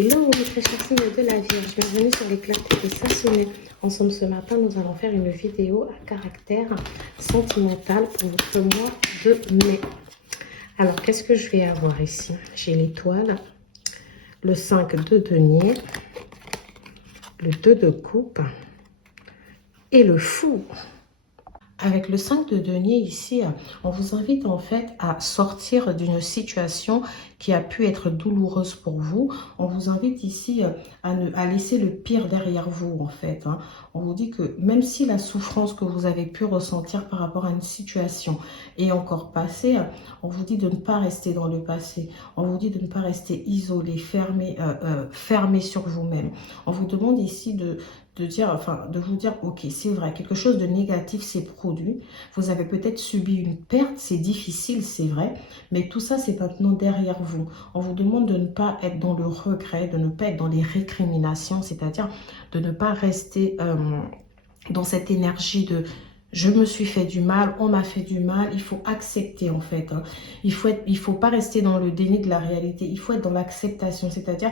Hello mes très chers signes de la Vierge, bienvenue sur les clartés de Sassonet. Ensemble ce matin, nous allons faire une vidéo à caractère sentimental pour votre mois de mai. Alors, qu'est-ce que je vais avoir ici? J'ai l'étoile, le 5 de denier, le 2 de coupe et le fou. Avec le 5 de denier ici, on vous invite en fait à sortir d'une situation qui a pu être douloureuse pour vous. On vous invite ici à laisser le pire derrière vous en fait. On vous dit que même si la souffrance que vous avez pu ressentir par rapport à une situation est encore passée, on vous dit de ne pas rester dans le passé. On vous dit de ne pas rester isolé, fermé sur vous-même. On vous demande ici de vous dire, ok, c'est vrai, quelque chose de négatif s'est produit. Vous avez peut-être subi une perte, c'est difficile, c'est vrai, mais tout ça, c'est maintenant derrière vous. On vous demande de ne pas être dans le regret, de ne pas être dans les récriminations, c'est-à-dire de ne pas rester dans cette énergie de je me suis fait du mal, on m'a fait du mal. Il faut accepter en fait. Il faut pas rester dans le déni de la réalité. Il faut être dans l'acceptation, c'est-à-dire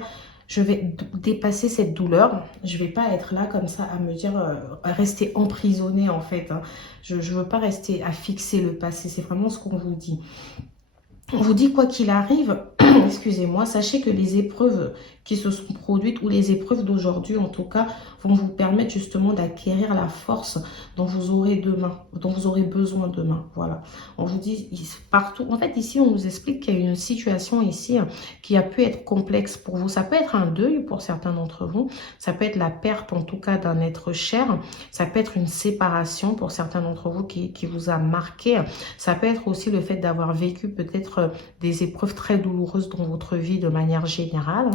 je vais dépasser cette douleur. Je vais pas être là comme ça à me dire, rester emprisonnée en fait. Je veux pas rester à fixer le passé. C'est vraiment ce qu'on vous dit. On vous dit quoi qu'il arrive, excusez-moi, sachez que les épreuves qui se sont produites ou les épreuves d'aujourd'hui en tout cas vont vous permettre justement d'acquérir la force dont vous aurez demain, dont vous aurez besoin demain. Voilà. On vous dit partout. En fait, ici, on nous explique qu'il y a une situation ici qui a pu être complexe pour vous. Ça peut être un deuil pour certains d'entre vous. Ça peut être la perte en tout cas d'un être cher. Ça peut être une séparation pour certains d'entre vous qui vous a marqué. Ça peut être aussi le fait d'avoir vécu peut-être des épreuves très douloureuses dans votre vie de manière générale.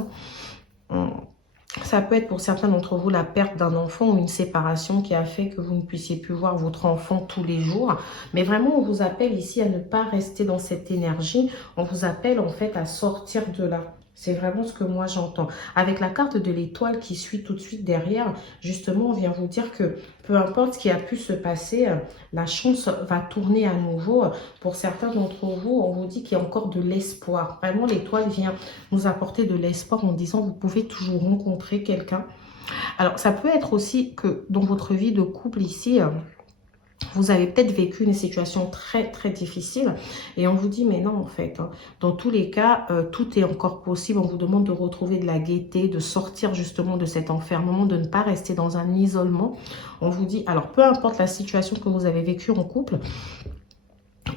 Ça peut être pour certains d'entre vous la perte d'un enfant ou une séparation qui a fait que vous ne puissiez plus voir votre enfant tous les jours. Mais vraiment, on vous appelle ici à ne pas rester dans cette énergie. On vous appelle en fait à sortir de là. C'est vraiment ce que moi j'entends. Avec la carte de l'étoile qui suit tout de suite derrière, justement, on vient vous dire que peu importe ce qui a pu se passer, la chance va tourner à nouveau. Pour certains d'entre vous, on vous dit qu'il y a encore de l'espoir. Vraiment, l'étoile vient nous apporter de l'espoir en disant vous pouvez toujours rencontrer quelqu'un. Alors, ça peut être aussi que dans votre vie de couple ici, vous avez peut-être vécu une situation très très difficile et on vous dit mais non en fait, dans tous les cas, tout est encore possible. On vous demande de retrouver de la gaieté, de sortir justement de cet enfermement, de ne pas rester dans un isolement. On vous dit, alors peu importe la situation que vous avez vécue en couple,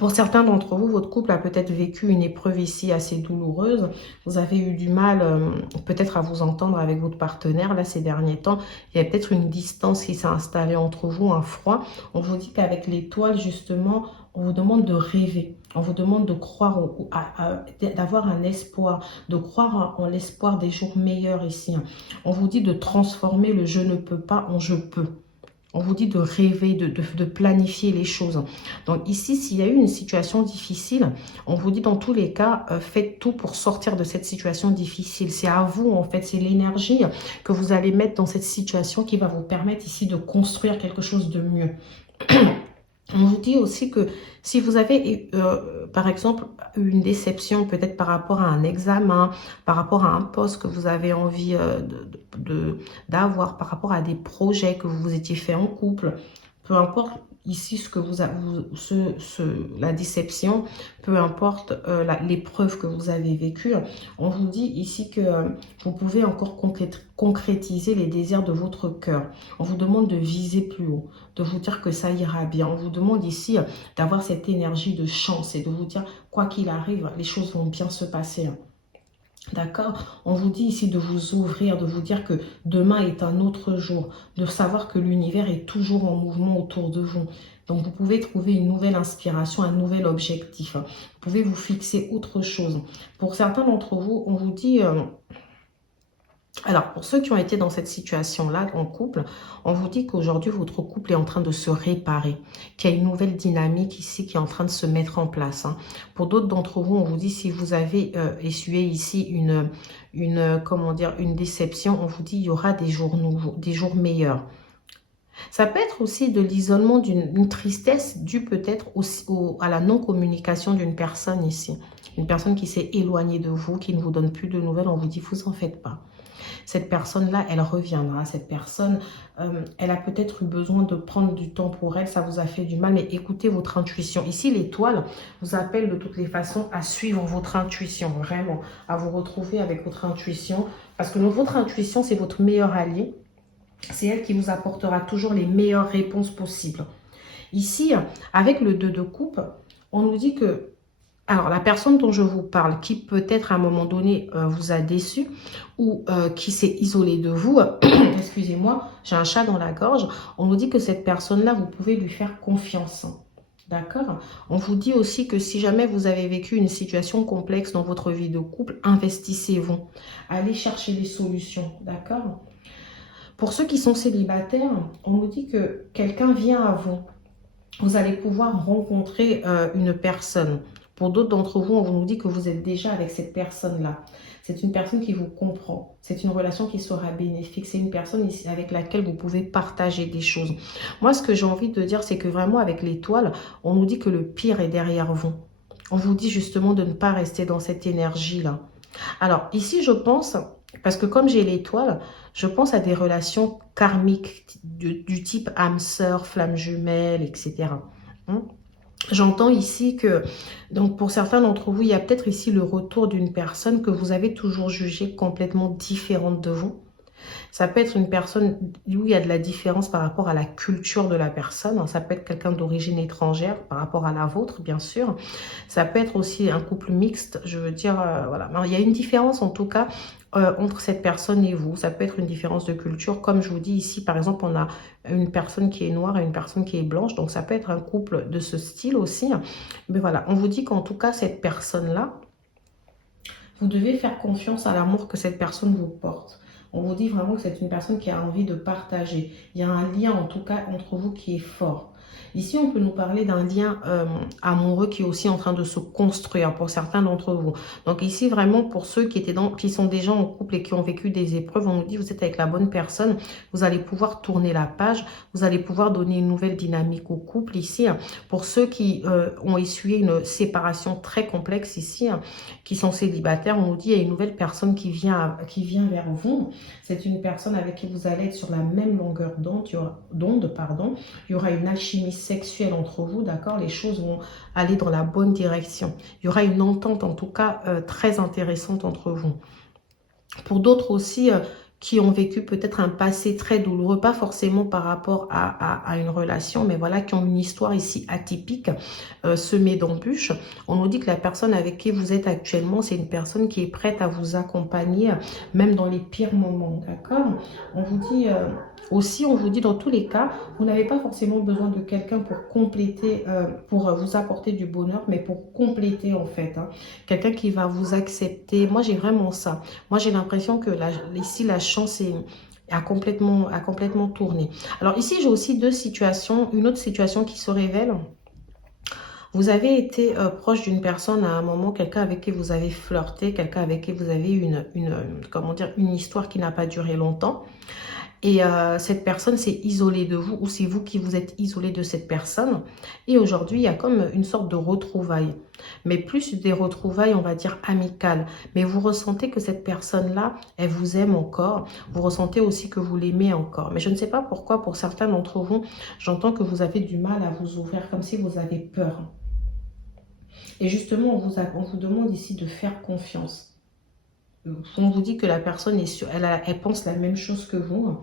pour certains d'entre vous, votre couple a peut-être vécu une épreuve ici assez douloureuse. Vous avez eu du mal peut-être à vous entendre avec votre partenaire. Là, ces derniers temps, il y a peut-être une distance qui s'est installée entre vous, un froid. On vous dit qu'avec l'étoile, justement, on vous demande de rêver. On vous demande de croire, d'avoir un espoir, de croire en l'espoir des jours meilleurs ici. On vous dit de transformer le « je ne peux pas » en « je peux ». On vous dit de rêver, de planifier les choses. Donc ici, s'il y a eu une situation difficile, on vous dit dans tous les cas, faites tout pour sortir de cette situation difficile. C'est à vous, en fait, c'est l'énergie que vous allez mettre dans cette situation qui va vous permettre ici de construire quelque chose de mieux. On vous dit aussi que si vous avez, par exemple, une déception peut-être par rapport à un examen, par rapport à un poste que vous avez envie d'avoir, par rapport à des projets que vous vous étiez fait en couple, peu importe ici ce que la déception, peu importe l'épreuve que vous avez vécue, on vous dit ici que vous pouvez encore concrétiser les désirs de votre cœur. On vous demande de viser plus haut, de vous dire que ça ira bien. On vous demande ici d'avoir cette énergie de chance et de vous dire quoi qu'il arrive, les choses vont bien se passer. D'accord? On vous dit ici de vous ouvrir, de vous dire que demain est un autre jour, de savoir que l'univers est toujours en mouvement autour de vous. Donc, vous pouvez trouver une nouvelle inspiration, un nouvel objectif. Vous pouvez vous fixer autre chose. Pour certains d'entre vous, on vous dit... Alors, pour ceux qui ont été dans cette situation-là, en couple, on vous dit qu'aujourd'hui, votre couple est en train de se réparer, qu'il y a une nouvelle dynamique ici qui est en train de se mettre en place. Pour d'autres d'entre vous, on vous dit si vous avez essuyé ici une déception, on vous dit il y aura des jours nouveaux, des jours meilleurs. Ça peut être aussi de l'isolement, d'une tristesse due peut-être à la non-communication d'une personne ici. Une personne qui s'est éloignée de vous, qui ne vous donne plus de nouvelles, on vous dit vous en faites pas. Cette personne-là, elle reviendra. Cette personne, elle a peut-être eu besoin de prendre du temps pour elle. Ça vous a fait du mal, mais écoutez votre intuition. Ici, l'étoile vous appelle de toutes les façons à suivre votre intuition, vraiment, à vous retrouver avec votre intuition. Parce que votre intuition, c'est votre meilleur allié. C'est elle qui vous apportera toujours les meilleures réponses possibles. Ici, avec le 2 de coupe, on nous dit que, alors la personne dont je vous parle, qui peut-être à un moment donné vous a déçu ou qui s'est isolée de vous, excusez-moi, j'ai un chat dans la gorge, on nous dit que cette personne-là, vous pouvez lui faire confiance. D'accord? On vous dit aussi que si jamais vous avez vécu une situation complexe dans votre vie de couple, investissez-vous. Allez chercher des solutions. D'accord? Pour ceux qui sont célibataires, on nous dit que quelqu'un vient à vous. Vous allez pouvoir rencontrer une personne. Pour d'autres d'entre vous, on nous dit que vous êtes déjà avec cette personne-là. C'est une personne qui vous comprend. C'est une relation qui sera bénéfique. C'est une personne avec laquelle vous pouvez partager des choses. Moi, ce que j'ai envie de dire, c'est que vraiment avec l'étoile, on nous dit que le pire est derrière vous. On vous dit justement de ne pas rester dans cette énergie-là. Alors ici, je pense, parce que comme j'ai l'étoile, je pense à des relations karmiques du type âme sœur, flamme jumelle, etc. J'entends ici que, donc pour certains d'entre vous, il y a peut-être ici le retour d'une personne que vous avez toujours jugée complètement différente de vous. Ça peut être une personne où il y a de la différence par rapport à la culture de la personne. Ça peut être quelqu'un d'origine étrangère par rapport à la vôtre, bien sûr. Ça peut être aussi un couple mixte, je veux dire, voilà. Alors, il y a une différence en tout cas entre cette personne et vous. Ça peut être une différence de culture. Comme je vous dis ici, par exemple, on a une personne qui est noire et une personne qui est blanche. Donc, ça peut être un couple de ce style aussi. Mais voilà, on vous dit qu'en tout cas, cette personne-là, vous devez faire confiance à l'amour que cette personne vous porte. On vous dit vraiment que c'est une personne qui a envie de partager. Il y a un lien en tout cas entre vous qui est fort. Ici, on peut nous parler d'un lien amoureux qui est aussi en train de se construire pour certains d'entre vous. Donc ici, vraiment, pour ceux qui sont déjà en couple et qui ont vécu des épreuves, on nous dit vous êtes avec la bonne personne, vous allez pouvoir tourner la page, vous allez pouvoir donner une nouvelle dynamique au couple ici. Pour ceux qui ont essuyé une séparation très complexe ici, qui sont célibataires, on nous dit il y a une nouvelle personne qui vient vers vous. C'est une personne avec qui vous allez être sur la même longueur d'onde, il y aura une alchimie sexuelle entre vous, d'accord? Les choses vont aller dans la bonne direction. Il y aura une entente, en tout cas, très intéressante entre vous. Pour d'autres aussi, qui ont vécu peut-être un passé très douloureux, pas forcément par rapport à une relation, mais voilà, qui ont une histoire ici atypique, semée d'embûches. On nous dit que la personne avec qui vous êtes actuellement, c'est une personne qui est prête à vous accompagner, même dans les pires moments, d'accord? On vous dit aussi, on vous dit dans tous les cas, vous n'avez pas forcément besoin de quelqu'un pour compléter, pour vous apporter du bonheur, mais pour compléter en fait, hein. Quelqu'un qui va vous accepter. Moi, j'ai vraiment ça. Moi, j'ai l'impression que ici, la chance a complètement tourné. Alors ici, j'ai aussi deux situations. Une autre situation qui se révèle. Vous avez été proche d'une personne à un moment, quelqu'un avec qui vous avez flirté, quelqu'un avec qui vous avez eu une histoire qui n'a pas duré longtemps. Et cette personne s'est isolée de vous ou c'est vous qui vous êtes isolé de cette personne. Et aujourd'hui, il y a comme une sorte de retrouvailles. Mais plus des retrouvailles, on va dire, amicales. Mais vous ressentez que cette personne-là, elle vous aime encore. Vous ressentez aussi que vous l'aimez encore. Mais je ne sais pas pourquoi, pour certains d'entre vous, j'entends que vous avez du mal à vous ouvrir, comme si vous avez peur. Et justement, on vous demande ici de faire confiance. On vous dit que la personne elle pense la même chose que vous.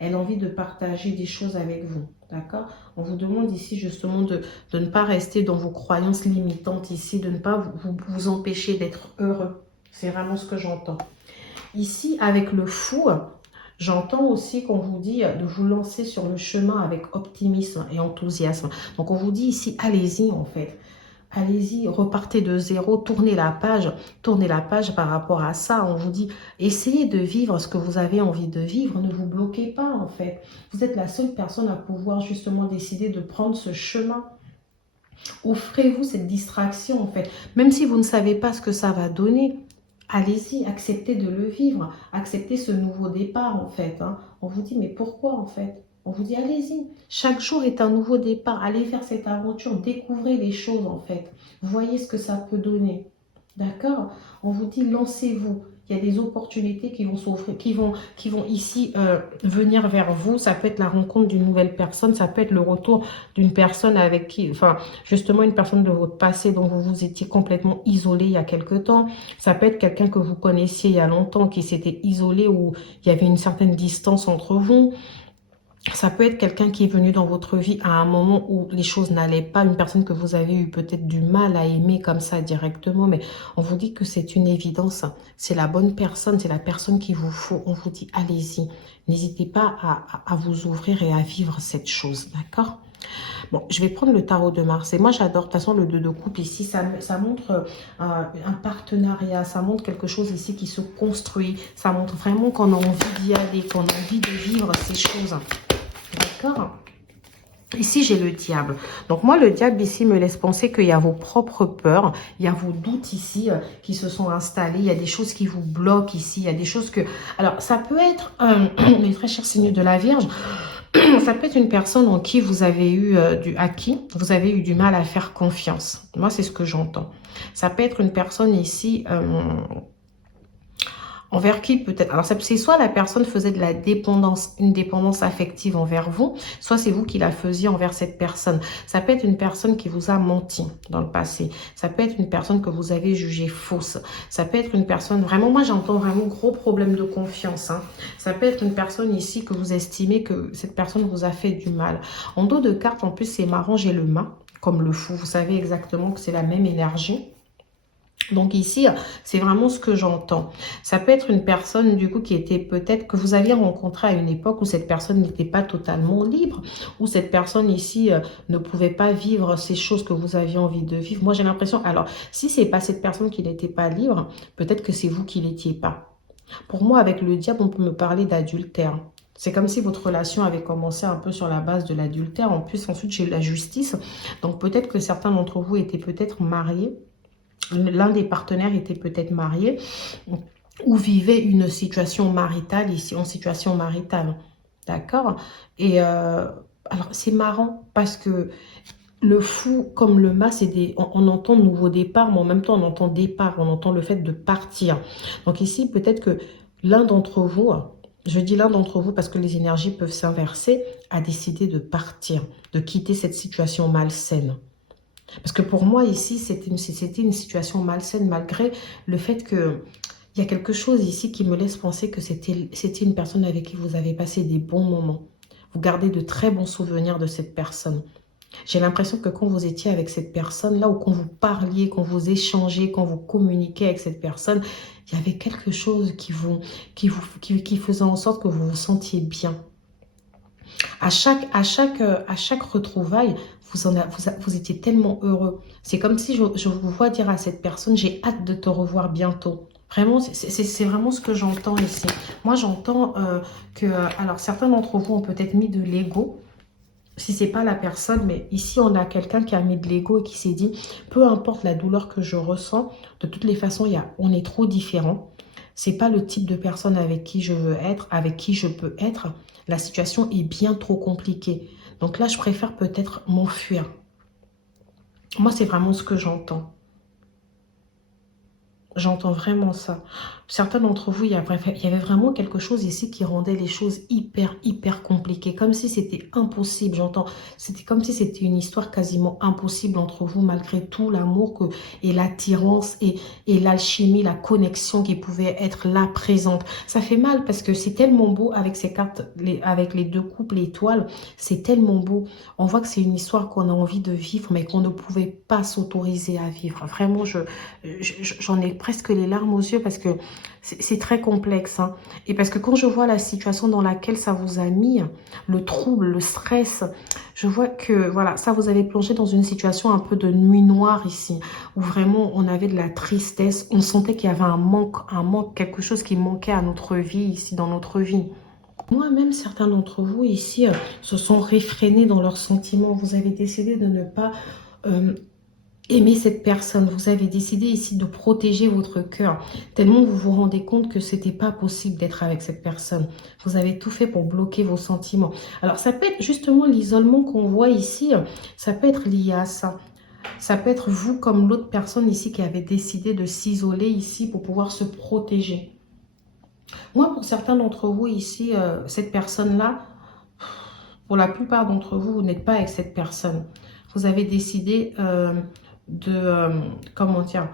Elle a envie de partager des choses avec vous, d'accord? On vous demande ici justement de ne pas rester dans vos croyances limitantes ici, de ne pas vous empêcher d'être heureux. C'est vraiment ce que j'entends. Ici, avec le fou, j'entends aussi qu'on vous dit de vous lancer sur le chemin avec optimisme et enthousiasme. Donc, on vous dit ici, allez-y en fait. Allez-y, repartez de zéro, tournez la page par rapport à ça. On vous dit, essayez de vivre ce que vous avez envie de vivre, ne vous bloquez pas en fait. Vous êtes la seule personne à pouvoir justement décider de prendre ce chemin. Offrez-vous cette distraction en fait. Même si vous ne savez pas ce que ça va donner, allez-y, acceptez de le vivre, acceptez ce nouveau départ en fait, hein. On vous dit, mais pourquoi en fait? On vous dit, allez-y. Chaque jour est un nouveau départ. Allez faire cette aventure. Découvrez les choses, en fait. Voyez ce que ça peut donner. D'accord? On vous dit, lancez-vous. Il y a des opportunités qui vont s'offrir, qui vont ici venir vers vous. Ça peut être la rencontre d'une nouvelle personne, ça peut être le retour d'une personne avec qui, enfin, justement une personne de votre passé dont vous vous étiez complètement isolé il y a quelque temps. Ça peut être quelqu'un que vous connaissiez il y a longtemps, qui s'était isolé, ou il y avait une certaine distance entre vous. Ça peut être quelqu'un qui est venu dans votre vie à un moment où les choses n'allaient pas, une personne que vous avez eu peut-être du mal à aimer comme ça directement, mais on vous dit que c'est une évidence, c'est la bonne personne, c'est la personne qu'il vous faut. On vous dit allez-y, n'hésitez pas à vous ouvrir et à vivre cette chose, d'accord? Bon, je vais prendre le tarot de Mars. Et moi, j'adore, de toute façon, le 2 de coupe ici, ça montre un partenariat, ça montre quelque chose ici qui se construit, ça montre vraiment qu'on a envie d'y aller, qu'on a envie de vivre ces choses. D'accord? Ici, j'ai le diable. Donc, moi, le diable, ici, me laisse penser qu'il y a vos propres peurs, il y a vos doutes ici qui se sont installés, il y a des choses qui vous bloquent ici, il y a des choses que... Alors, ça peut être, mes très chers signes de la Vierge, ça peut être une personne en qui vous avez eu vous avez eu du mal à faire confiance. Moi, c'est ce que j'entends. Ça peut être une personne ici... envers qui peut-être, alors c'est soit la personne faisait de la dépendance, une dépendance affective envers vous, soit c'est vous qui la faisiez envers cette personne. Ça peut être une personne qui vous a menti dans le passé. Ça peut être une personne que vous avez jugée fausse. Ça peut être une personne, vraiment, moi j'entends vraiment gros problème de confiance. Hein. Ça peut être une personne ici que vous estimez que cette personne vous a fait du mal. En dos de carte, en plus c'est marrant, j'ai le mât comme le fou. Vous savez exactement que c'est la même énergie. Donc ici, c'est vraiment ce que j'entends. Ça peut être une personne du coup qui était peut-être que vous aviez rencontré à une époque où cette personne n'était pas totalement libre, où cette personne ici ne pouvait pas vivre ces choses que vous aviez envie de vivre. Moi j'ai l'impression, alors si c'est pas cette personne qui n'était pas libre, peut-être que c'est vous qui l'étiez pas. Pour moi avec le diable, on peut me parler d'adultère. C'est comme si votre relation avait commencé un peu sur la base de l'adultère. En plus, ensuite, j'ai la justice. Donc peut-être que certains d'entre vous étaient peut-être mariés. L'un des partenaires était peut-être marié ou vivait une situation maritale ici, en situation maritale. D'accord? Et alors, c'est marrant parce que le fou comme le mât, c'est on entend nouveau départ, mais en même temps, on entend départ, on entend le fait de partir. Donc ici, peut-être que l'un d'entre vous, je dis l'un d'entre vous parce que les énergies peuvent s'inverser, a décidé de partir, de quitter cette situation malsaine. Parce que pour moi, ici, c'était une situation malsaine, malgré le fait que il y a quelque chose ici qui me laisse penser que c'était une personne avec qui vous avez passé des bons moments. Vous gardez de très bons souvenirs de cette personne. J'ai l'impression que quand vous étiez avec cette personne, là où quand vous parliez, quand vous échangez, quand vous communiquez avec cette personne, il y avait quelque chose qui faisait en sorte que vous vous sentiez bien. À chaque retrouvaille, vous étiez tellement heureux. C'est comme si je vous vois dire à cette personne, j'ai hâte de te revoir bientôt. Vraiment, c'est vraiment ce que j'entends ici. Moi, j'entends que, alors certains d'entre vous ont peut-être mis de l'ego, si c'est pas la personne, mais ici, on a quelqu'un qui a mis de l'ego et qui s'est dit, peu importe la douleur que je ressens, de toutes les façons, on est trop différents. C'est pas le type de personne avec qui je veux être, avec qui je peux être. La situation est bien trop compliquée. Donc là, je préfère peut-être m'enfuir. Moi, c'est vraiment ce que j'entends. J'entends vraiment ça. Certains d'entre vous, il y avait vraiment quelque chose ici qui rendait les choses hyper compliquées. Comme si c'était impossible, j'entends. C'était comme si c'était une histoire quasiment impossible entre vous, malgré tout l'amour et l'attirance et l'alchimie, la connexion qui pouvait être là, présente. Ça fait mal parce que c'est tellement beau avec ces cartes, avec les deux couples étoiles. C'est tellement beau. On voit que c'est une histoire qu'on a envie de vivre, mais qu'on ne pouvait pas s'autoriser à vivre. Vraiment, j'en ai presque les larmes aux yeux parce que c'est très complexe. Hein. Et parce que quand je vois la situation dans laquelle ça vous a mis, le trouble, le stress, je vois que voilà, ça vous avait plongé dans une situation un peu de nuit noire ici, où vraiment on avait de la tristesse, on sentait qu'il y avait un manque, quelque chose qui manquait à notre vie ici, dans notre vie. Moi-même, certains d'entre vous ici se sont réfrénés dans leurs sentiments. Vous avez décidé de ne pas aimer cette personne. Vous avez décidé ici de protéger votre cœur. Tellement vous vous rendez compte que c'était pas possible d'être avec cette personne. Vous avez tout fait pour bloquer vos sentiments. Alors, ça peut être justement l'isolement qu'on voit ici. Ça peut être lié à ça. Ça peut être vous comme l'autre personne ici qui avait décidé de s'isoler ici pour pouvoir se protéger. Moi, pour certains d'entre vous ici, cette personne-là, pour la plupart d'entre vous, vous n'êtes pas avec cette personne. Vous avez décidé comment dire,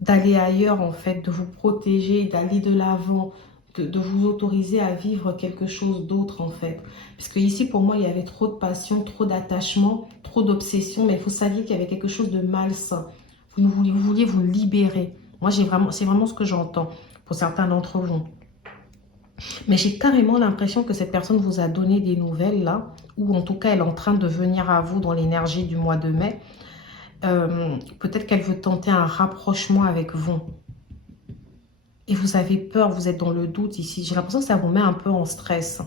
d'aller ailleurs en fait, de vous protéger, d'aller de l'avant, de vous autoriser à vivre quelque chose d'autre en fait. Parce que ici pour moi il y avait trop de passion, trop d'attachement, trop d'obsession, mais vous saviez qu'il y avait quelque chose de malsain. Vous vouliez vous libérer. Moi c'est vraiment ce que j'entends pour certains d'entre vous. Mais j'ai carrément l'impression que cette personne vous a donné des nouvelles là, ou en tout cas elle est en train de venir à vous dans l'énergie du mois de mai. Peut-être qu'elle veut tenter un rapprochement avec vous. Et vous avez peur, vous êtes dans le doute ici. J'ai l'impression que ça vous met un peu en stress.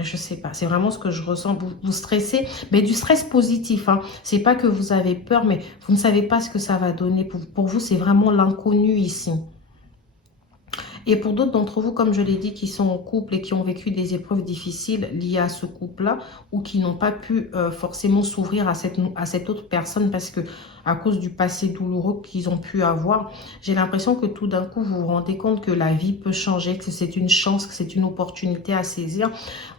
Je sais pas, c'est vraiment ce que je ressens. Vous stressez, mais du stress positif. Hein. C'est pas que vous avez peur, mais vous ne savez pas ce que ça va donner. Pour vous, c'est vraiment l'inconnu ici. Et pour d'autres d'entre vous, comme je l'ai dit, qui sont en couple et qui ont vécu des épreuves difficiles liées à ce couple-là, ou qui n'ont pas pu forcément s'ouvrir à cette autre personne parce que à cause du passé douloureux qu'ils ont pu avoir, j'ai l'impression que tout d'un coup, vous vous rendez compte que la vie peut changer, que c'est une chance, que c'est une opportunité à saisir.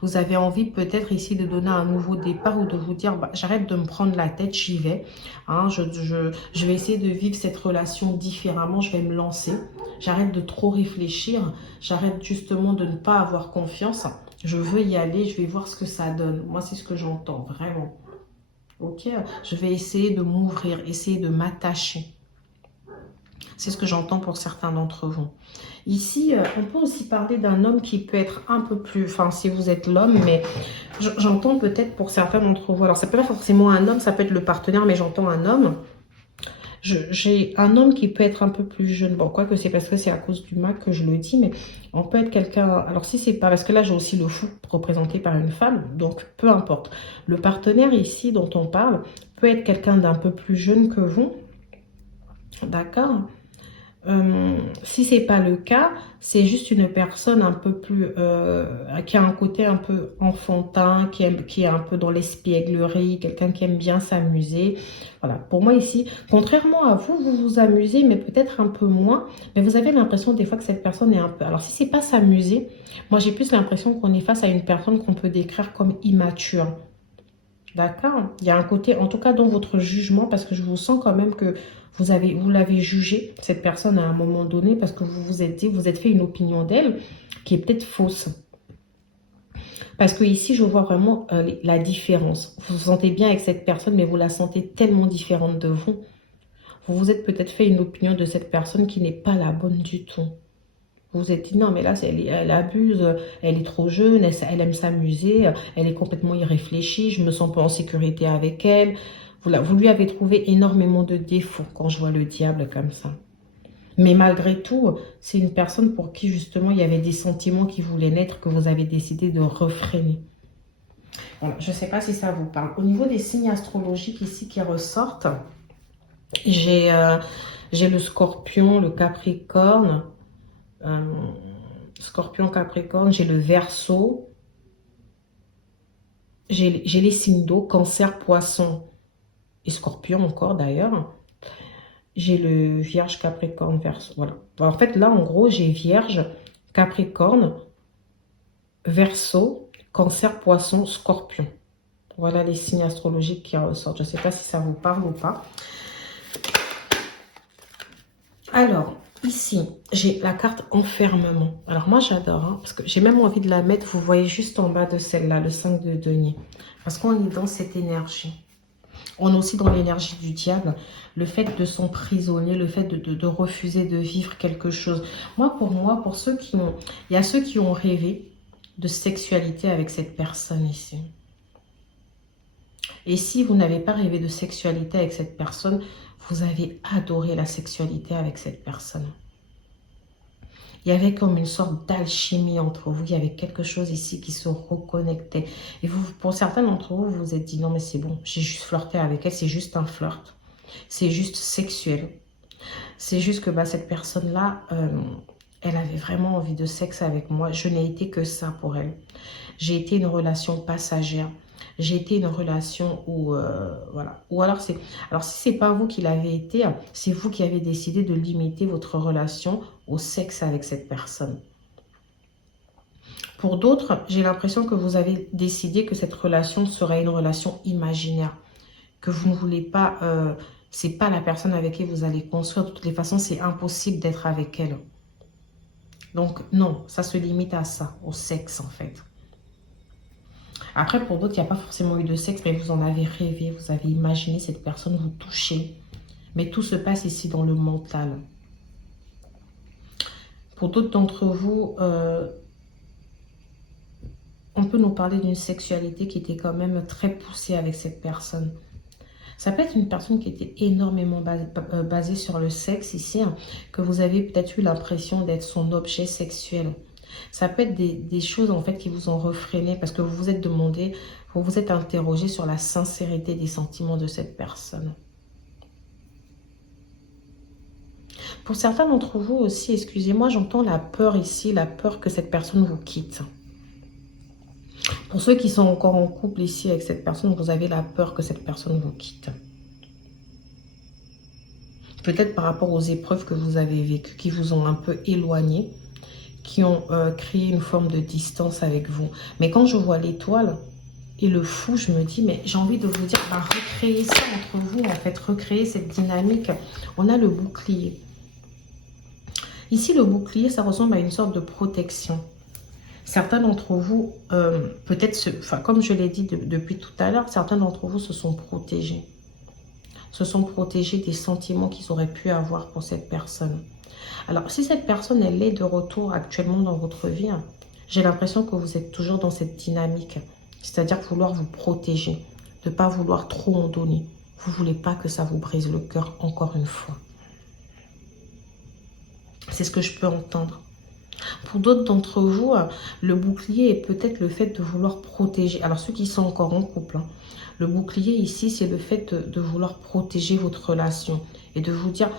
Vous avez envie peut-être ici de donner un nouveau départ ou de vous dire, bah, j'arrête de me prendre la tête, j'y vais. Hein, je vais essayer de vivre cette relation différemment, je vais me lancer. J'arrête de trop réfléchir. J'arrête justement de ne pas avoir confiance. Je veux y aller. Je vais voir ce que ça donne. Moi, c'est ce que j'entends, vraiment. Ok? Je vais essayer de m'ouvrir, essayer de m'attacher. C'est ce que j'entends pour certains d'entre vous. Ici, on peut aussi parler d'un homme qui peut être un peu plus... Enfin, si vous êtes l'homme, mais j'entends peut-être pour certains d'entre vous. Alors, ça peut pas forcément un homme, ça peut être le partenaire, mais j'entends un homme. J'ai un homme qui peut être un peu plus jeune. Bon, quoique c'est parce que c'est à cause du Mac que je le dis, mais on peut être quelqu'un... Alors si c'est pas... Parce que là, j'ai aussi le fou représenté par une femme, donc peu importe. Le partenaire ici dont on parle peut être quelqu'un d'un peu plus jeune que vous. D'accord? Si c'est pas le cas, c'est juste une personne un peu plus qui a un côté un peu enfantin, qui est un peu dans l'espièglerie, quelqu'un qui aime bien s'amuser. Voilà, pour moi ici, contrairement à vous, vous vous amusez, mais peut-être un peu moins. Mais vous avez l'impression des fois que cette personne est un peu... Alors si c'est pas s'amuser, moi j'ai plus l'impression qu'on est face à une personne qu'on peut décrire comme immature. D'accord? Il y a un côté, en tout cas dans votre jugement, parce que je vous sens quand même que vous l'avez jugé, cette personne, à un moment donné, parce que vous vous êtes dit, vous êtes fait une opinion d'elle qui est peut-être fausse. Parce que ici, je vois vraiment la différence. Vous vous sentez bien avec cette personne, mais vous la sentez tellement différente de vous. Vous vous êtes peut-être fait une opinion de cette personne qui n'est pas la bonne du tout. Vous vous êtes dit, non, mais là, elle abuse, elle est trop jeune, elle aime s'amuser, elle est complètement irréfléchie, je me sens pas en sécurité avec elle. Vous lui avez trouvé énormément de défauts quand je vois le diable comme ça. Mais malgré tout, c'est une personne pour qui, justement, il y avait des sentiments qui voulaient naître que vous avez décidé de refréner. Voilà, je ne sais pas si ça vous parle. Au niveau des signes astrologiques ici qui ressortent, j'ai le Scorpion, le Capricorne, Scorpion, Capricorne, j'ai le Verseau, j'ai les signes d'eau, Cancer, Poisson et Scorpion encore d'ailleurs. J'ai le Vierge, Capricorne, Verseau, voilà. En fait, là, en gros, j'ai Vierge, Capricorne, Verseau, Cancer, Poisson, Scorpion. Voilà les signes astrologiques qui ressortent. Je ne sais pas si ça vous parle ou pas. Alors, ici, j'ai la carte enfermement. Alors moi, j'adore, hein, parce que j'ai même envie de la mettre, vous voyez juste en bas de celle-là, le 5 de denier. Parce qu'on est dans cette énergie. On est aussi dans l'énergie du diable. Le fait de s'emprisonner, le fait de refuser de vivre quelque chose. Pour ceux qui ont... Il y a ceux qui ont rêvé de sexualité avec cette personne ici. Et si vous n'avez pas rêvé de sexualité avec cette personne, vous avez adoré la sexualité avec cette personne. Il y avait comme une sorte d'alchimie entre vous. Il y avait quelque chose ici qui se reconnectait. Et vous, pour certains d'entre vous, vous vous êtes dit, non mais c'est bon, j'ai juste flirté avec elle, c'est juste un flirt. C'est juste sexuel. C'est juste que bah, cette personne-là, elle avait vraiment envie de sexe avec moi. Je n'ai été que ça pour elle. J'ai été une relation passagère. J'ai été une relation où, voilà. Ou alors, alors si c'est pas vous qui l'avez été, c'est vous qui avez décidé de limiter votre relation au sexe avec cette personne. Pour d'autres, j'ai l'impression que vous avez décidé que cette relation serait une relation imaginaire. Que vous ne voulez pas, c'est pas la personne avec qui vous allez construire. De toutes les façons, c'est impossible d'être avec elle. Donc non, ça se limite à ça, au sexe en fait. Après, pour d'autres, il n'y a pas forcément eu de sexe, mais vous en avez rêvé, vous avez imaginé cette personne vous toucher. Mais tout se passe ici dans le mental. Pour d'autres d'entre vous, on peut nous parler d'une sexualité qui était quand même très poussée avec cette personne. Ça peut être une personne qui était énormément basée sur le sexe ici, hein, que vous avez peut-être eu l'impression d'être son objet sexuel. Ça peut être des choses en fait qui vous ont refréné parce que vous vous êtes demandé, vous vous êtes interrogé sur la sincérité des sentiments de cette personne. Pour certains d'entre vous aussi, excusez-moi, j'entends la peur ici, la peur que cette personne vous quitte. Pour ceux qui sont encore en couple ici avec cette personne, vous avez la peur que cette personne vous quitte. Peut-être par rapport aux épreuves que vous avez vécues, qui vous ont un peu éloigné, qui ont créé une forme de distance avec vous. Mais quand je vois l'étoile et le fou, je me dis, mais j'ai envie de vous dire, bah, recréer ça entre vous, en fait, recréer cette dynamique. On a le bouclier. Ici, le bouclier, ça ressemble à une sorte de protection. Certains d'entre vous, peut-être, comme je l'ai dit depuis tout à l'heure, certains d'entre vous se sont protégés. Se sont protégés des sentiments qu'ils auraient pu avoir pour cette personne. Alors, si cette personne, elle est de retour actuellement dans votre vie, hein, j'ai l'impression que vous êtes toujours dans cette dynamique. C'est-à-dire vouloir vous protéger, de ne pas vouloir trop en donner. Vous ne voulez pas que ça vous brise le cœur encore une fois. C'est ce que je peux entendre. Pour d'autres d'entre vous, le bouclier est peut-être le fait de vouloir protéger. Alors, ceux qui sont encore en couple, hein, le bouclier ici, c'est le fait de vouloir protéger votre relation et de vous dire,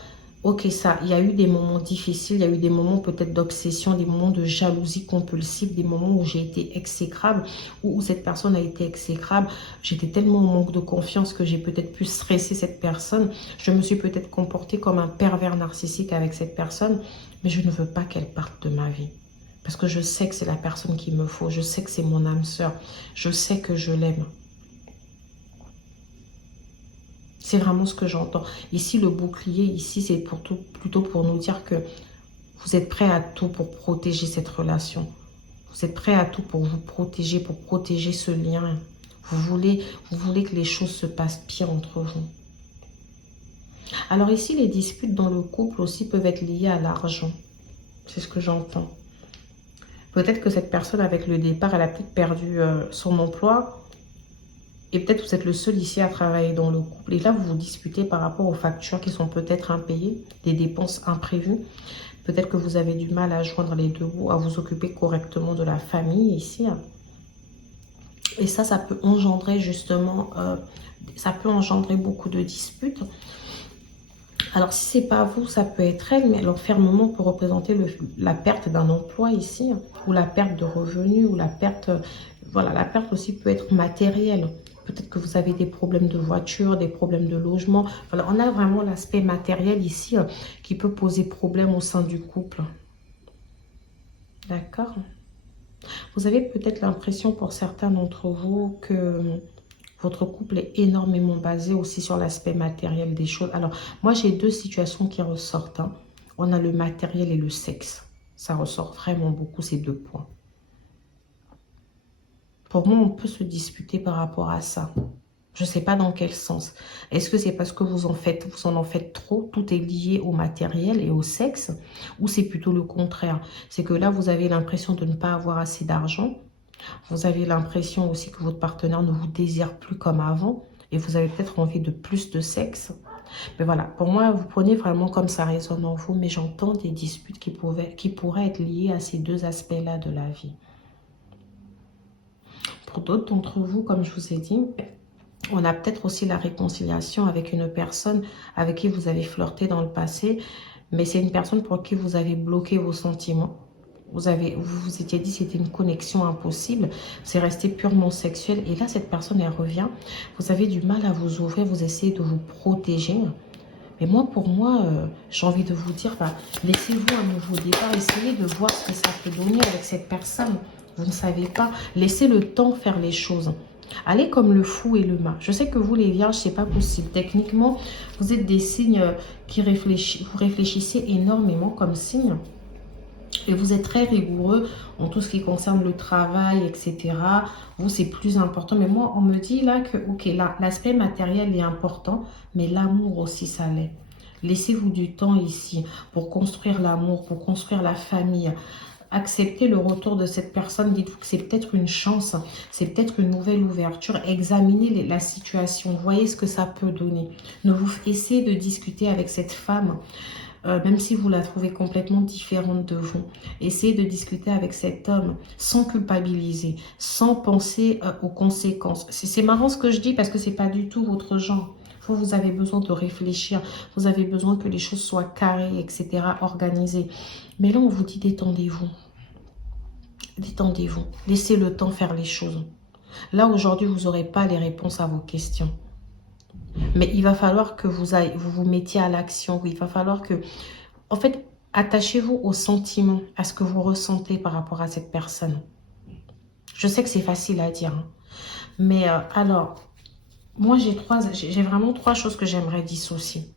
ok, ça, il y a eu des moments difficiles, il y a eu des moments peut-être d'obsession, des moments de jalousie compulsive, des moments où j'ai été exécrable, où cette personne a été exécrable. J'étais tellement en manque de confiance que j'ai peut-être pu stresser cette personne. Je me suis peut-être comportée comme un pervers narcissique avec cette personne, mais je ne veux pas qu'elle parte de ma vie. Parce que je sais que c'est la personne qu'il me faut, je sais que c'est mon âme sœur, je sais que je l'aime. C'est vraiment ce que j'entends. Ici, le bouclier, ici, c'est plutôt pour nous dire que vous êtes prêt à tout pour protéger cette relation. Vous êtes prêt à tout pour vous protéger, pour protéger ce lien. Vous voulez que les choses se passent bien entre vous. Alors ici, les disputes dans le couple aussi peuvent être liées à l'argent. C'est ce que j'entends. Peut-être que cette personne, avec le départ, elle a peut-être perdu son emploi. Et peut-être vous êtes le seul ici à travailler dans le couple. Et là, vous vous disputez par rapport aux factures qui sont peut-être impayées, des dépenses imprévues. Peut-être que vous avez du mal à joindre les deux bouts, à vous occuper correctement de la famille ici. Et ça peut engendrer justement, ça peut engendrer beaucoup de disputes. Alors, si c'est pas vous, ça peut être elle, mais l'enfermement peut représenter la perte d'un emploi ici, ou la perte de revenus, ou la perte, voilà, la perte aussi peut être matérielle. Peut-être que vous avez des problèmes de voiture, des problèmes de logement. Voilà, on a vraiment l'aspect matériel ici qui peut poser problème au sein du couple. D'accord? Vous avez peut-être l'impression pour certains d'entre vous que votre couple est énormément basé aussi sur l'aspect matériel des choses. Alors, moi, j'ai deux situations qui ressortent, hein. On a le matériel et le sexe. Ça ressort vraiment beaucoup, ces deux points. Pour moi, on peut se disputer par rapport à ça. Je ne sais pas dans quel sens. Est-ce que c'est parce que vous en faites trop, tout est lié au matériel et au sexe, ou c'est plutôt le contraire? C'est que là, vous avez l'impression de ne pas avoir assez d'argent. Vous avez l'impression aussi que votre partenaire ne vous désire plus comme avant, et vous avez peut-être envie de plus de sexe. Mais voilà, pour moi, vous prenez vraiment comme ça résonne en vous, mais j'entends des disputes qui pourraient être liées à ces deux aspects-là de la vie. Pour d'autres d'entre vous, comme je vous ai dit, on a peut-être aussi la réconciliation avec une personne avec qui vous avez flirté dans le passé, mais c'est une personne pour qui vous avez bloqué vos sentiments. Vous vous étiez dit que c'était une connexion impossible. C'est resté purement sexuel. Et là, cette personne, elle revient. Vous avez du mal à vous ouvrir. Vous essayez de vous protéger. Mais moi, pour moi, j'ai envie de vous dire, bah, laissez-vous un nouveau départ. Essayez de voir ce que ça peut donner avec cette personne. Vous ne savez pas. Laissez le temps faire les choses. Allez comme le fou et le mât. Je sais que vous, les vierges, c'est pas possible. Techniquement, vous êtes des signes qui réfléchissent. Vous réfléchissez énormément comme signe. Et vous êtes très rigoureux en tout ce qui concerne le travail, etc. Vous, c'est plus important. Mais moi, on me dit là que, ok, l'aspect matériel est important, mais l'amour aussi, ça l'est. Laissez-vous du temps ici pour construire l'amour, pour construire la famille. Acceptez le retour de cette personne. Dites-vous que c'est peut-être une chance, c'est peut-être une nouvelle ouverture. Examinez la situation, voyez ce que ça peut donner. Essayez de discuter avec cette femme. Même si vous la trouvez complètement différente de vous. Essayez de discuter avec cet homme sans culpabiliser, sans penser aux conséquences. C'est marrant ce que je dis parce que c'est pas du tout votre genre. Vous avez besoin de réfléchir, vous avez besoin que les choses soient carrées, etc., organisées. Mais là, on vous dit détendez-vous. Détendez-vous. Laissez le temps faire les choses. Là, aujourd'hui, vous n'aurez pas les réponses à vos questions. Mais il va falloir que vous vous mettiez à l'action. Il va falloir que... En fait, attachez-vous aux sentiments, à ce que vous ressentez par rapport à cette personne. Je sais que c'est facile à dire. Hein. Mais alors, moi, j'ai vraiment 3 choses que j'aimerais dissocier.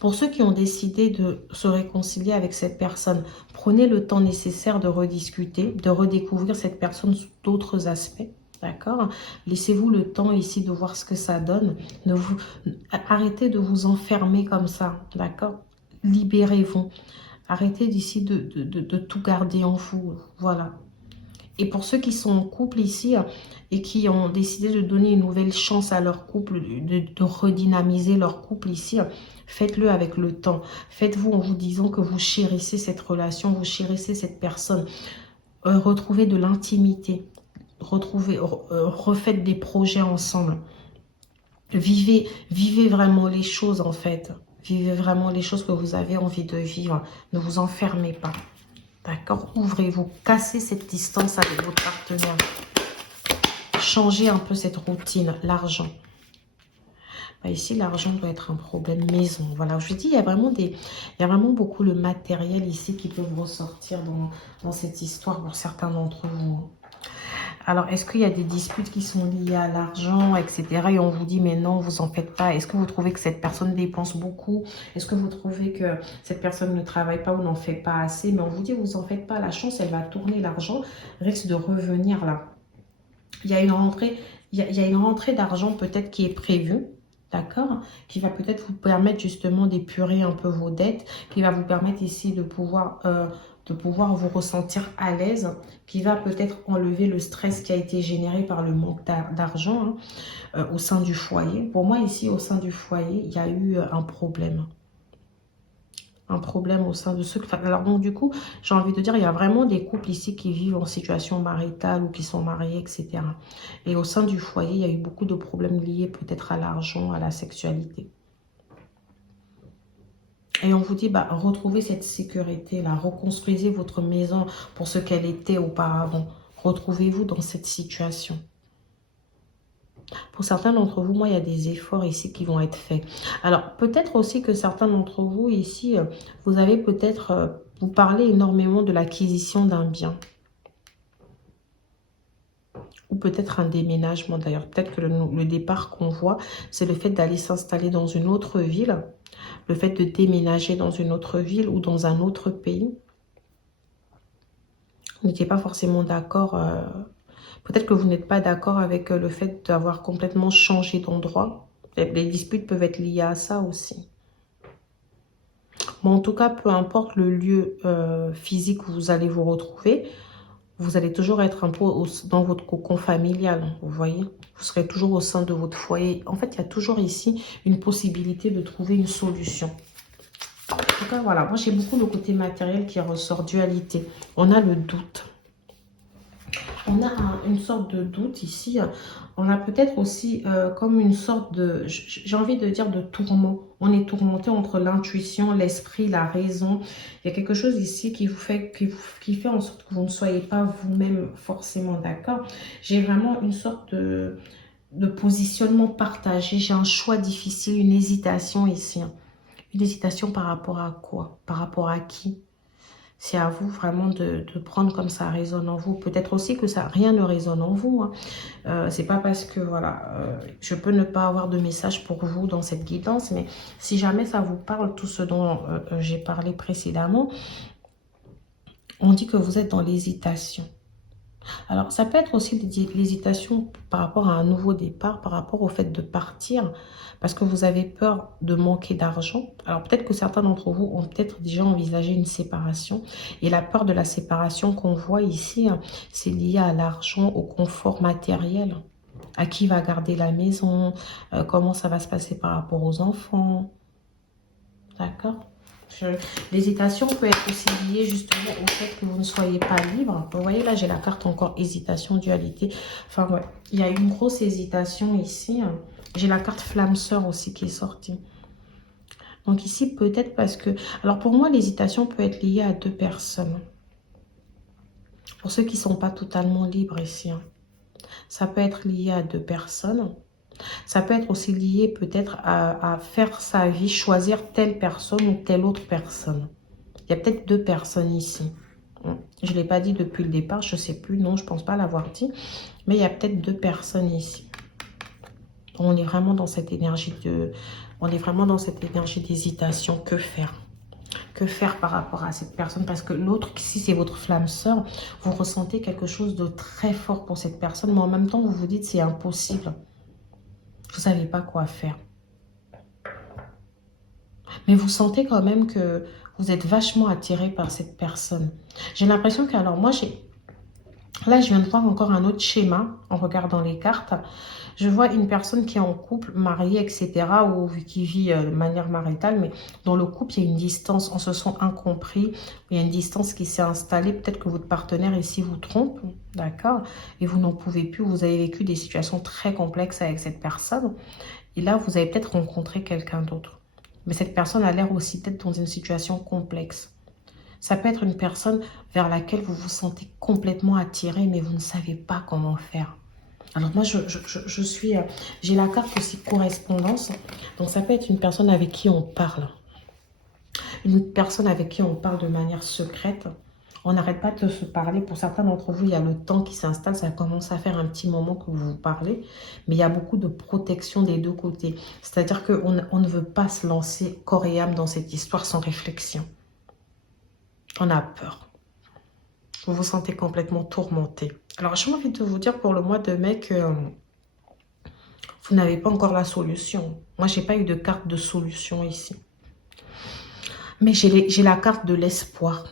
Pour ceux qui ont décidé de se réconcilier avec cette personne, prenez le temps nécessaire de rediscuter, de redécouvrir cette personne sous d'autres aspects. D'accord? Laissez-vous le temps ici de voir ce que ça donne. Arrêtez de vous enfermer comme ça. D'accord? Libérez-vous. Arrêtez d'ici de tout garder en vous. Voilà. Et pour ceux qui sont en couple ici et qui ont décidé de donner une nouvelle chance à leur couple, de redynamiser leur couple ici, faites-le avec le temps. Faites-vous en vous disant que vous chérissez cette relation, vous chérissez cette personne. Retrouvez de l'intimité. Refaites des projets ensemble. Vivez vraiment les choses en fait. Vivez vraiment les choses que vous avez envie de vivre. Ne vous enfermez pas. D'accord? Ouvrez-vous. Cassez cette distance avec votre partenaire. Changez un peu cette routine. L'argent. Bah ici, l'argent doit être un problème maison. Voilà, je vous dis, il y a vraiment beaucoup le matériel ici qui peut ressortir dans cette histoire pour certains d'entre vous. Alors, est-ce qu'il y a des disputes qui sont liées à l'argent, etc. Et on vous dit, mais non, vous en faites pas. Est-ce que vous trouvez que cette personne dépense beaucoup? Est-ce que vous trouvez que cette personne ne travaille pas ou n'en fait pas assez? Mais on vous dit, vous en faites pas. La chance, elle va tourner. L'argent risque de revenir là. Il y a une rentrée d'argent peut-être qui est prévue. D'accord? Qui va peut-être vous permettre justement d'épurer un peu vos dettes. Qui va vous permettre ici de pouvoir vous ressentir à l'aise, qui va peut-être enlever le stress qui a été généré par le manque d'argent au sein du foyer. Pour moi, ici, au sein du foyer, il y a eu un problème. Un problème au sein de ceux... Alors donc, du coup, j'ai envie de dire, il y a vraiment des couples ici qui vivent en situation maritale ou qui sont mariés, etc. Et au sein du foyer, il y a eu beaucoup de problèmes liés peut-être à l'argent, à la sexualité. Et on vous dit, bah, retrouvez cette sécurité-là. Reconstruisez votre maison pour ce qu'elle était auparavant. Retrouvez-vous dans cette situation. Pour certains d'entre vous, moi, il y a des efforts ici qui vont être faits. Alors, peut-être aussi que certains d'entre vous ici, vous avez peut-être, vous parlez énormément de l'acquisition d'un bien. Ou peut-être un déménagement d'ailleurs. Peut-être que le départ qu'on voit, c'est le fait d'aller s'installer dans une autre ville. Le fait de déménager dans une autre ville ou dans un autre pays. Vous n'étiez pas forcément d'accord. Peut-être que vous n'êtes pas d'accord avec le fait d'avoir complètement changé d'endroit. Les disputes peuvent être liées à ça aussi. Mais en tout cas, peu importe le lieu physique où vous allez vous retrouver, vous allez toujours être un peu dans votre cocon familial, vous voyez. Vous serez toujours au sein de votre foyer. En fait, il y a toujours ici une possibilité de trouver une solution. En tout cas, voilà. Moi, j'ai beaucoup le côté matériel qui ressort, dualité. On a le doute. On a une sorte de doute ici. On a peut-être aussi comme une sorte de, j'ai envie de dire, de tourment. On est tourmenté entre l'intuition, l'esprit, la raison. Il y a quelque chose ici qui vous fait, qui fait en sorte que vous ne soyez pas vous-même forcément d'accord. J'ai vraiment une sorte de positionnement partagé. J'ai un choix difficile, une hésitation ici. Une hésitation par rapport à quoi? Par rapport à qui? C'est à vous vraiment de prendre comme ça résonne en vous. Peut-être aussi que ça rien ne résonne en vous. C'est pas parce que voilà, je peux ne pas avoir de message pour vous dans cette guidance, mais si jamais ça vous parle, tout ce dont j'ai parlé précédemment, on dit que vous êtes dans l'hésitation. Alors, ça peut être aussi l'hésitation par rapport à un nouveau départ, par rapport au fait de partir, parce que vous avez peur de manquer d'argent. Alors, peut-être que certains d'entre vous ont peut-être déjà envisagé une séparation. Et la peur de la séparation qu'on voit ici, c'est lié à l'argent, au confort matériel. À qui va garder la maison, comment ça va se passer par rapport aux enfants. D'accord? L'hésitation peut être aussi liée justement au fait que vous ne soyez pas libre. Vous voyez là, j'ai la carte encore hésitation, dualité. Enfin ouais, il y a une grosse hésitation ici. J'ai la carte flamme sœur aussi qui est sortie. Donc ici, peut-être parce que... Alors pour moi, l'hésitation peut être liée à deux personnes. Pour ceux qui ne sont pas totalement libres ici. Ça peut être lié à deux personnes. Ça peut être aussi lié peut-être à faire sa vie, choisir telle personne ou telle autre personne. Il y a peut-être deux personnes ici. Je ne l'ai pas dit depuis le départ, je ne sais plus, non, je ne pense pas l'avoir dit. Mais il y a peut-être deux personnes ici. On est vraiment dans cette énergie d'hésitation. Que faire? Que faire par rapport à cette personne? Parce que l'autre, si c'est votre flamme sœur, vous ressentez quelque chose de très fort pour cette personne, mais en même temps, vous vous dites c'est impossible. Vous ne savez pas quoi faire. Mais vous sentez quand même que vous êtes vachement attiré par cette personne. J'ai l'impression que, alors moi, là, je viens de voir encore un autre schéma en regardant les cartes. Je vois une personne qui est en couple, mariée, etc. ou qui vit de manière maritale, mais dans le couple, il y a une distance, on se sent incompris. Il y a une distance qui s'est installée. Peut-être que votre partenaire ici vous trompe, d'accord? Et vous n'en pouvez plus. Vous avez vécu des situations très complexes avec cette personne. Et là, vous avez peut-être rencontré quelqu'un d'autre. Mais cette personne a l'air aussi peut-être dans une situation complexe. Ça peut être une personne vers laquelle vous vous sentez complètement attiré, mais vous ne savez pas comment faire. Alors moi, j'ai la carte aussi correspondance. Donc ça peut être une personne avec qui on parle. Une personne avec qui on parle de manière secrète. On n'arrête pas de se parler. Pour certains d'entre vous, il y a le temps qui s'installe. Ça commence à faire un petit moment que vous vous parlez. Mais il y a beaucoup de protection des deux côtés. C'est-à-dire qu'on ne veut pas se lancer corps et âme dans cette histoire sans réflexion. On a peur. Vous vous sentez complètement tourmenté. Alors, j'ai envie de vous dire pour le mois de mai que vous n'avez pas encore la solution. Moi, je n'ai pas eu de carte de solution ici. Mais j'ai la carte de l'espoir.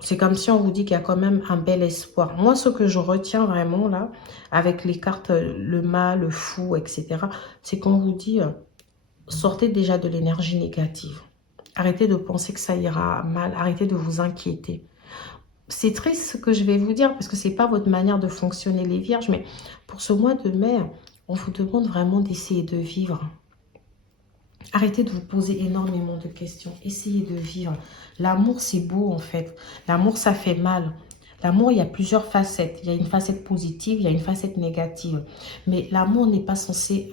C'est comme si on vous dit qu'il y a quand même un bel espoir. Moi, ce que je retiens vraiment là, avec les cartes, le mal, le fou, etc., c'est qu'on vous dit, sortez déjà de l'énergie négative. Arrêtez de penser que ça ira mal. Arrêtez de vous inquiéter. C'est triste ce que je vais vous dire parce que ce n'est pas votre manière de fonctionner les vierges. Mais pour ce mois de mai, on vous demande vraiment d'essayer de vivre. Arrêtez de vous poser énormément de questions. Essayez de vivre. L'amour, c'est beau en fait. L'amour, ça fait mal. L'amour, il y a plusieurs facettes. Il y a une facette positive, il y a une facette négative. Mais l'amour n'est pas censé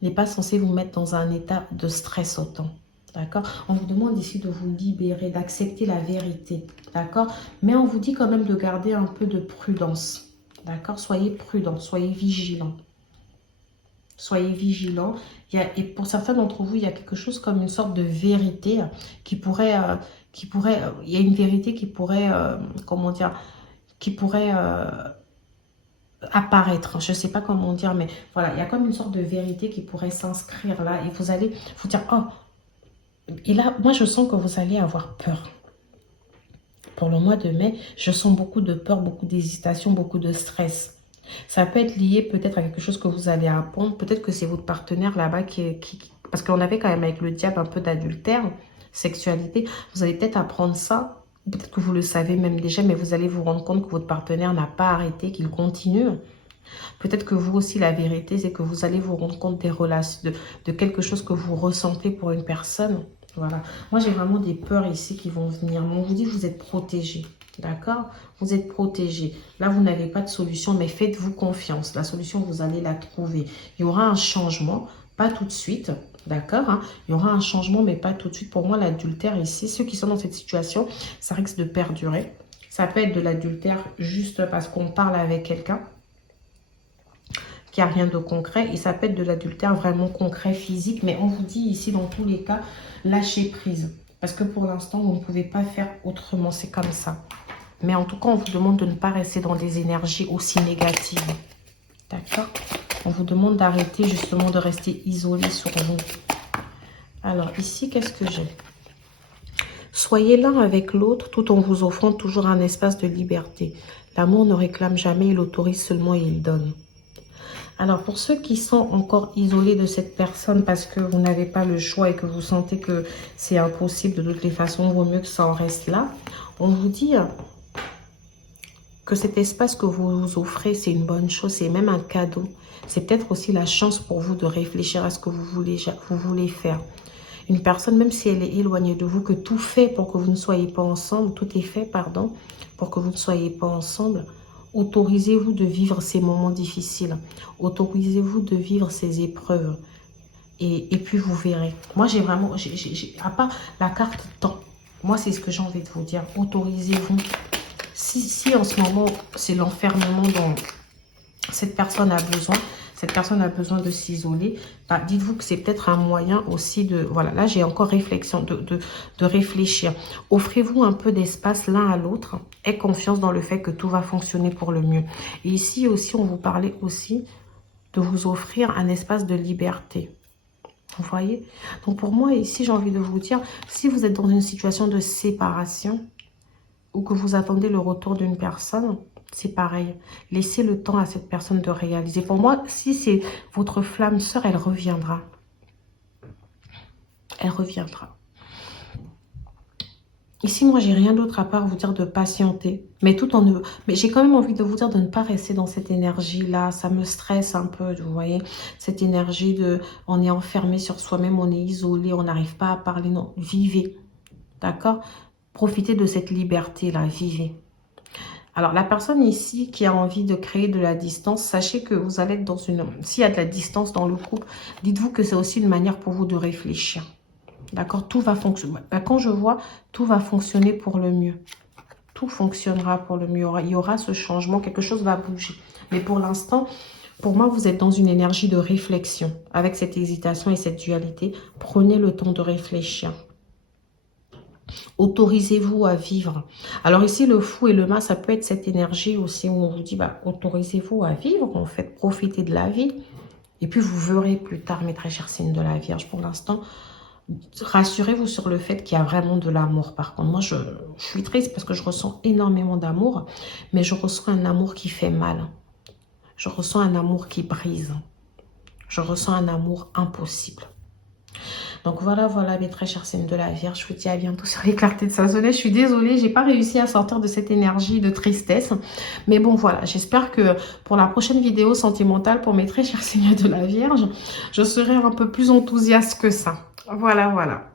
vous mettre dans un état de stress autant. D'accord? On vous demande ici de vous libérer, d'accepter la vérité. D'accord? Mais on vous dit quand même de garder un peu de prudence. D'accord? Soyez prudent, soyez vigilant. Soyez vigilants. Et pour certains d'entre vous, il y a quelque chose comme une sorte de vérité qui pourrait... il y a une vérité qui pourrait... comment dire? Qui pourrait... apparaître, je ne sais pas comment dire, mais voilà, il y a comme une sorte de vérité qui pourrait s'inscrire là, et vous allez vous dire, oh, et là, moi je sens que vous allez avoir peur. Pour le mois de mai, je sens beaucoup de peur, beaucoup d'hésitation, beaucoup de stress. Ça peut être lié peut-être à quelque chose que vous allez apprendre, peut-être que c'est votre partenaire là-bas parce qu'on avait quand même avec le diable un peu d'adultère, sexualité, vous allez peut-être apprendre ça, peut-être que vous le savez même déjà, mais vous allez vous rendre compte que votre partenaire n'a pas arrêté, qu'il continue. Peut-être que vous aussi, la vérité, c'est que vous allez vous rendre compte des relations, de quelque chose que vous ressentez pour une personne. Voilà. Moi, j'ai vraiment des peurs ici qui vont venir. Mais on vous dit que vous êtes protégé. D'accord? Vous êtes protégé. Là, vous n'avez pas de solution, mais faites-vous confiance. La solution, vous allez la trouver. Il y aura un changement, pas tout de suite. D'accord, hein? Il y aura un changement, mais pas tout de suite. Pour moi, l'adultère ici, ceux qui sont dans cette situation, ça risque de perdurer. Ça peut être de l'adultère juste parce qu'on parle avec quelqu'un qui a rien de concret. Et ça peut être de l'adultère vraiment concret, physique. Mais on vous dit ici, dans tous les cas, lâchez prise. Parce que pour l'instant, vous ne pouvez pas faire autrement. C'est comme ça. Mais en tout cas, on vous demande de ne pas rester dans des énergies aussi négatives. D'accord? On vous demande d'arrêter justement de rester isolé sur vous. Alors ici, qu'est-ce que j'ai? Soyez l'un avec l'autre tout en vous offrant toujours un espace de liberté. L'amour ne réclame jamais, il autorise seulement et il donne. Alors pour ceux qui sont encore isolés de cette personne parce que vous n'avez pas le choix et que vous sentez que c'est impossible de toutes les façons, il vaut mieux que ça en reste là. On vous dit que cet espace que vous vous offrez, c'est une bonne chose, c'est même un cadeau. C'est peut-être aussi la chance pour vous de réfléchir à ce que vous voulez faire. Une personne, même si elle est éloignée de vous, que tout fait pour que vous ne soyez pas ensemble, tout est fait, pardon, pour que vous ne soyez pas ensemble, autorisez-vous de vivre ces moments difficiles. Autorisez-vous de vivre ces épreuves. Et puis vous verrez. Moi, j'ai vraiment, à part la carte temps, moi, c'est ce que j'ai envie de vous dire. Autorisez-vous. Si en ce moment, c'est l'enfermement dont cette personne a besoin de s'isoler, bah, dites-vous que c'est peut-être un moyen aussi de... Voilà, là, j'ai encore réflexion, de réfléchir. Offrez-vous un peu d'espace l'un à l'autre. Aie confiance dans le fait que tout va fonctionner pour le mieux. Et ici aussi, on vous parlait aussi de vous offrir un espace de liberté. Vous voyez? Donc, pour moi, ici, j'ai envie de vous dire, si vous êtes dans une situation de séparation, ou que vous attendez le retour d'une personne, c'est pareil. Laissez le temps à cette personne de réaliser. Pour moi, si c'est votre flamme sœur, elle reviendra. Elle reviendra. Ici, moi, j'ai rien d'autre à part vous dire de patienter. Mais tout en... Mais j'ai quand même envie de vous dire de ne pas rester dans cette énergie-là. Ça me stresse un peu, vous voyez. Cette énergie de... On est enfermé sur soi-même, on est isolé, on n'arrive pas à parler. Non, vivez. D'accord? Profitez de cette liberté-là, vivez. Alors, la personne ici qui a envie de créer de la distance, sachez que vous allez être dans une... S'il y a de la distance dans le couple, dites-vous que c'est aussi une manière pour vous de réfléchir. D'accord? Tout va fonctionner. Quand je vois, tout va fonctionner pour le mieux. Tout fonctionnera pour le mieux. Il y aura ce changement, quelque chose va bouger. Mais pour l'instant, pour moi, vous êtes dans une énergie de réflexion. Avec cette hésitation et cette dualité, prenez le temps de réfléchir. Autorisez-vous à vivre. Alors ici, le fou et le mât, ça peut être cette énergie aussi où on vous dit, bah, autorisez-vous à vivre, en fait, profitez de la vie. Et puis, vous verrez plus tard, mes très chers signes de la Vierge. Pour l'instant, rassurez-vous sur le fait qu'il y a vraiment de l'amour. Par contre, moi, je suis triste parce que je ressens énormément d'amour, mais je ressens un amour qui fait mal. Je ressens un amour qui brise. Je ressens un amour impossible. Donc voilà mes très chers signes de la Vierge. Je vous dis à bientôt sur les clartés de Sazonnet. Je suis désolée, j'ai pas réussi à sortir de cette énergie de tristesse. Mais bon, voilà, j'espère que pour la prochaine vidéo sentimentale, pour mes très chers signes de la Vierge, je serai un peu plus enthousiaste que ça. Voilà.